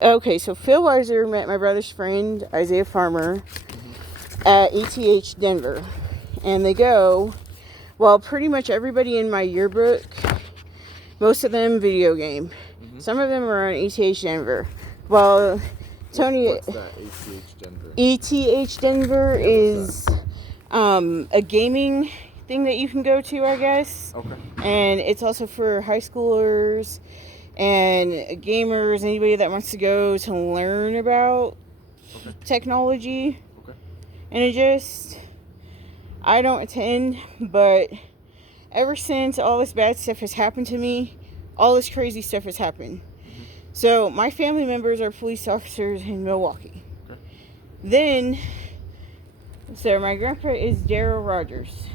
Okay, so Phil Weiser met my brother's friend, Isaiah Farmer, at ETH Denver. And they go, well, pretty much everybody in my yearbook, most of them video game. Some of them are on ETH Denver. Well, Tony... What's that, ETH Denver? ETH Denver is a gaming thing that you can go to, I guess. Okay. And it's also for high schoolers and gamers, anybody that wants to go to learn about technology. Okay. And I don't attend, but ever since all this bad stuff has happened to me, all this crazy stuff has happened. So my family members are police officers in Milwaukee. Okay. Then, so my grandpa is Daryl Rogers,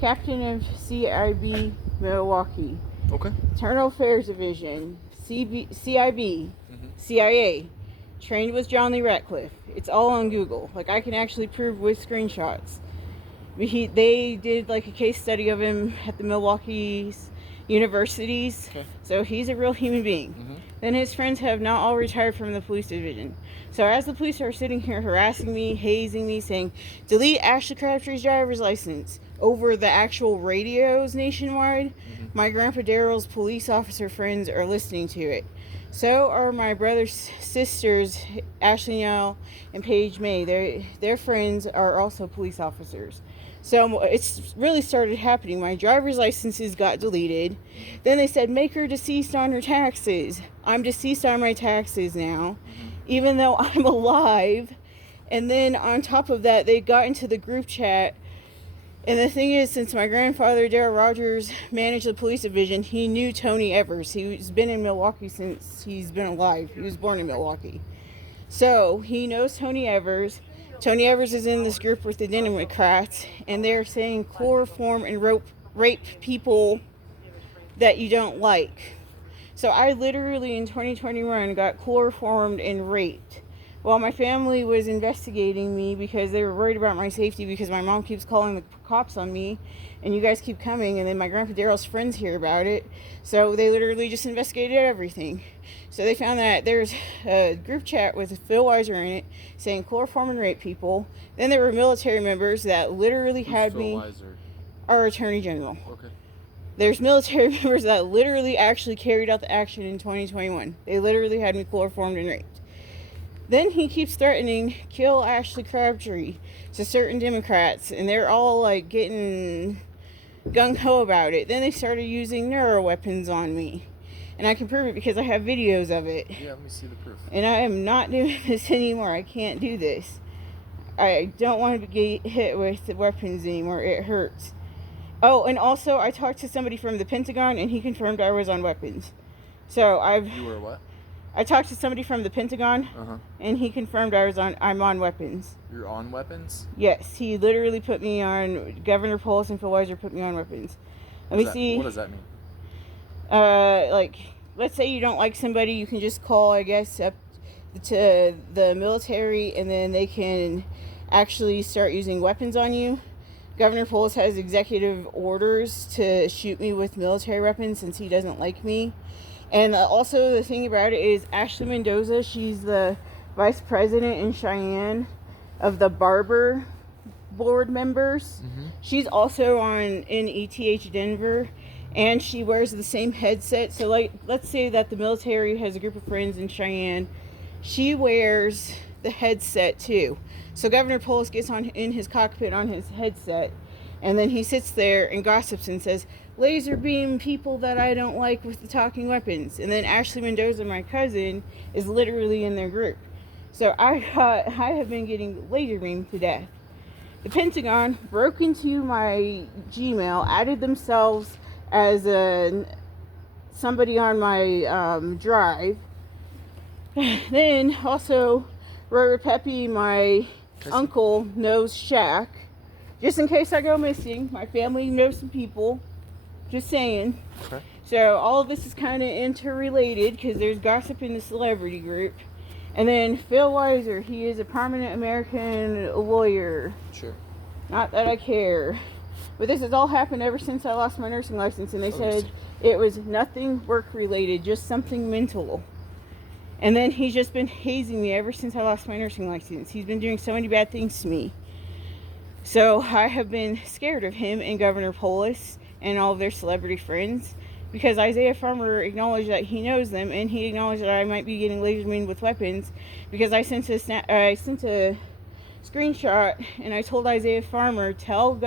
captain of CIB Milwaukee. Okay. Internal Affairs Division, CIB, CIA, trained with John Lee Ratcliffe. It's all on Google. Like, I can actually prove with screenshots. They did like a case study of him at the Milwaukee's universities. Okay. So he's a real human being. Then his friends have not all retired from the police division. So as the police are sitting here harassing me, hazing me, saying, delete Ashley Crabtree's driver's license over the actual radios nationwide, my Grandpa Daryl's police officer friends are listening to it. So are my brother's sisters, Ashley Nell and Paige May. Their friends are also police officers. So it's really started happening. My driver's licenses got deleted. Then they said, make her deceased on her taxes. I'm deceased on my taxes now, even though I'm alive. And then on top of that, they got into the group chat. And the thing is, since my grandfather, Daryl Rogers, managed the police division, he knew Tony Evers. He's been in Milwaukee since he's been alive. He was born in Milwaukee. So he knows Tony Evers. Tony Evers is in this group with the Democrats, and they're saying chloroform and rape people that you don't like. So I literally in 2021 got chloroformed and raped while my family was investigating me because they were worried about my safety because my mom keeps calling the cops on me and you guys keep coming, and then my Grandpa Daryl's friends hear about it. So they literally just investigated everything. So they found that there's a group chat with Phil Weiser in it saying chloroform and rape people. Then there were military members that literally had Phil me... Weiser? Our Attorney General. Okay. There's military members that literally actually carried out the action in 2021. They literally had me chloroformed and raped. Then he keeps threatening kill Ashley Crabtree to certain Democrats, and they're all like getting gung-ho about it. Then they started using neuroweapons on me. And I can prove it because I have videos of it. Yeah, let me see the proof. And I am not doing this anymore. I can't do this. I don't want to get hit with the weapons anymore. It hurts. Oh, and also I talked to somebody from the Pentagon and he confirmed I was on weapons. So You were what? I talked to somebody from the Pentagon and he confirmed I'm on weapons. You're on weapons? Yes, he literally put me on, Governor Polis and Phil Weiser put me on weapons. Let me see. What does that mean? Like, let's say you don't like somebody, you can just call, I guess, up to the military, and then they can actually start using weapons on you. Governor Polis has executive orders to shoot me with military weapons since he doesn't like me. And also the thing about it is Ashley Mendoza, she's the vice president in Cheyenne of the Barber board members. She's also in ETH Denver. And she wears the same headset. So, like, let's say that the military has a group of friends in Cheyenne. She wears the headset, too. So Governor Polis gets in his cockpit on his headset. And then he sits there and gossips and says, laser beam people that I don't like with the talking weapons. And then Ashley Mendoza, my cousin, is literally in their group. So I have been getting laser beamed to death. The Pentagon broke into my Gmail, added themselves as somebody on my drive. Then also Roy Pepe, my uncle, knows Shaq. Just in case I go missing, my family knows some people. Just saying. Okay. So all of this is kind of interrelated because there's gossip in the celebrity group. And then Phil Weiser, he is a prominent American lawyer. Sure. Not that I care. But this has all happened ever since I lost my nursing license, and they said it was nothing work-related, just something mental. And then he's just been hazing me ever since I lost my nursing license. He's been doing so many bad things to me. So I have been scared of him and Governor Polis and all of their celebrity friends, because Isaiah Farmer acknowledged that he knows them, and he acknowledged that I might be getting laser beamed with weapons, because I sent a screenshot and I told Isaiah Farmer, tell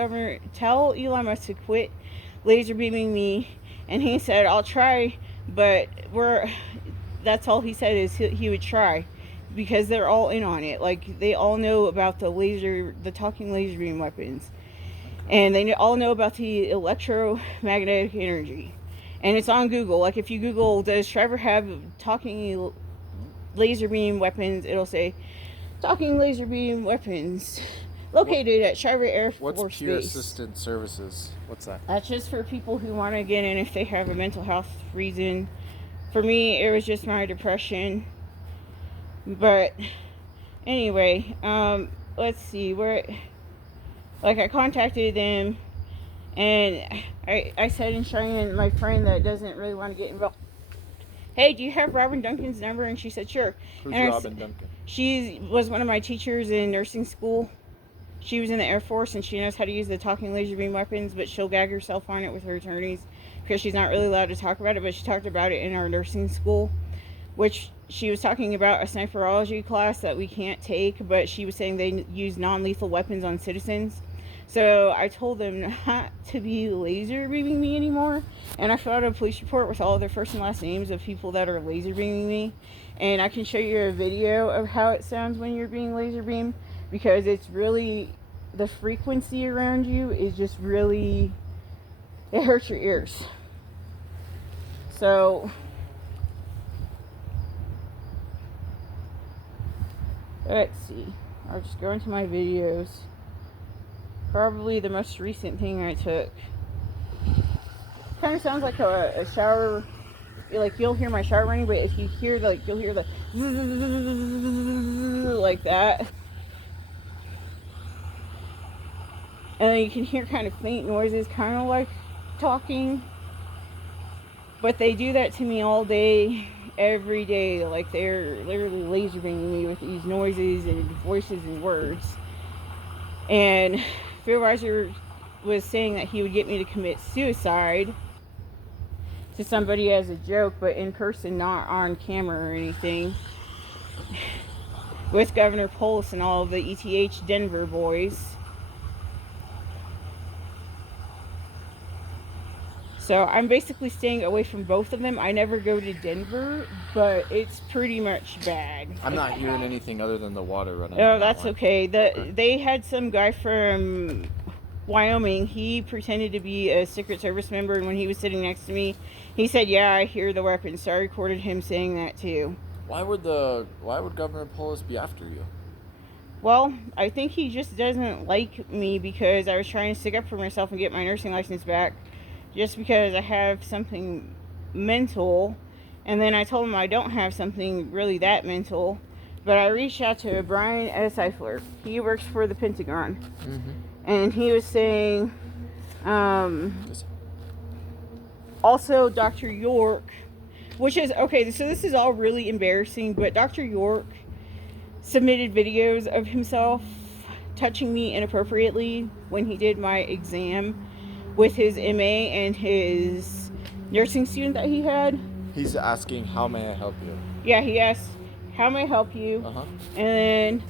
Elon Musk to quit laser beaming me, and he said, I'll try, but that's all he said, is he would try, because they're all in on it. Like, they all know about the talking laser beam weapons, and they all know about the electromagnetic energy, and it's on Google. Like, if you Google, does Trevor have talking laser beam weapons, it'll say talking laser beam weapons located at Shriver Air Force What's Peer Base. Assistant Services? What's that? That's just for people who want to get in if they have a mental health reason. For me, it was just my depression. But anyway, let's see I contacted them, and I said in Cheyenne, my friend that doesn't really want to get involved, hey, do you have Robin Duncan's number? And she said, sure. Who's And Robin Duncan? She was one of my teachers in nursing school. She was in the Air Force, and she knows how to use the talking laser beam weapons, but she'll gag herself on it with her attorneys because she's not really allowed to talk about it, but she talked about it in our nursing school, which she was talking about a sniperology class that we can't take, but she was saying they use non-lethal weapons on citizens. So I told them not to be laser beaming me anymore, and I filled out a police report with all of their first and last names of people that are laser beaming me, and I can show you a video of how it sounds when you're being laser beamed, because it's really, the frequency around you is just really, it hurts your ears. So let's see, I'll just go into my videos. Probably the most recent thing I took. Kind of sounds like a shower, like you'll hear my shower running, but if you hear you'll hear the like that. And then you can hear kind of faint noises, kind of like talking. But they do that to me all day, every day. Like, they're literally laser beaming me with these noises and voices and words. And Fearweiser was saying that he would get me to commit suicide to somebody as a joke, but in person, not on camera or anything, with Governor Polis and all of the ETH Denver boys. So I'm basically staying away from both of them. I never go to Denver, but it's pretty much bad. I'm not hearing anything other than the water running. Oh, that's okay. They had some guy from Wyoming. He pretended to be a Secret Service member, and when he was sitting next to me, he said, yeah, I hear the weapons. So I recorded him saying that too. Why would Governor Polis be after you? Well, I think he just doesn't like me because I was trying to stick up for myself and get my nursing license back, just because I have something mental. And then I told him I don't have something really that mental. But I reached out to Brian S. Eifler. He works for the Pentagon. Mm-hmm. And he was saying, also Dr. York, which is, okay, so this is all really embarrassing, but Dr. York submitted videos of himself touching me inappropriately when he did my exam with his MA and his nursing student that he had. He's asking, how may I help you? Yeah, he asked, how may I help you? Uh-huh. And then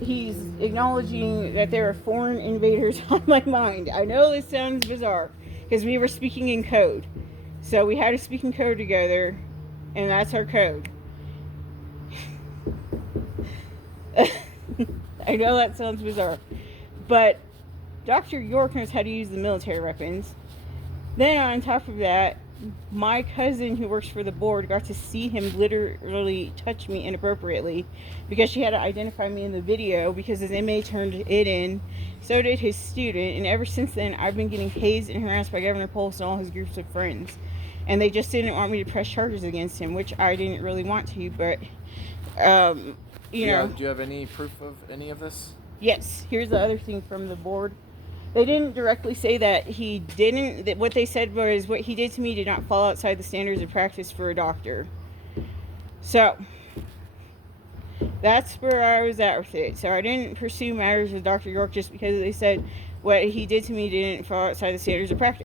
he's acknowledging that there are foreign invaders on my mind. I know this sounds bizarre because we were speaking in code. So we had to speak in code together, and that's our code. I know that sounds bizarre, but Dr. York knows how to use the military weapons. Then on top of that, my cousin who works for the board got to see him literally touch me inappropriately because she had to identify me in the video because his MA turned it in. So did his student. And ever since then, I've been getting hazed and harassed by Governor Polis and all his groups of friends. And they just didn't want me to press charges against him, which I didn't really want to. But, you know. Do you have any proof of any of this? Yes. Here's the other thing from the board. They didn't directly say that he didn't. That what they said was what he did to me did not fall outside the standards of practice for a doctor. So, That's where I was at with it. So I didn't pursue matters with Dr. York just because they said what he did to me didn't fall outside the standards of practice.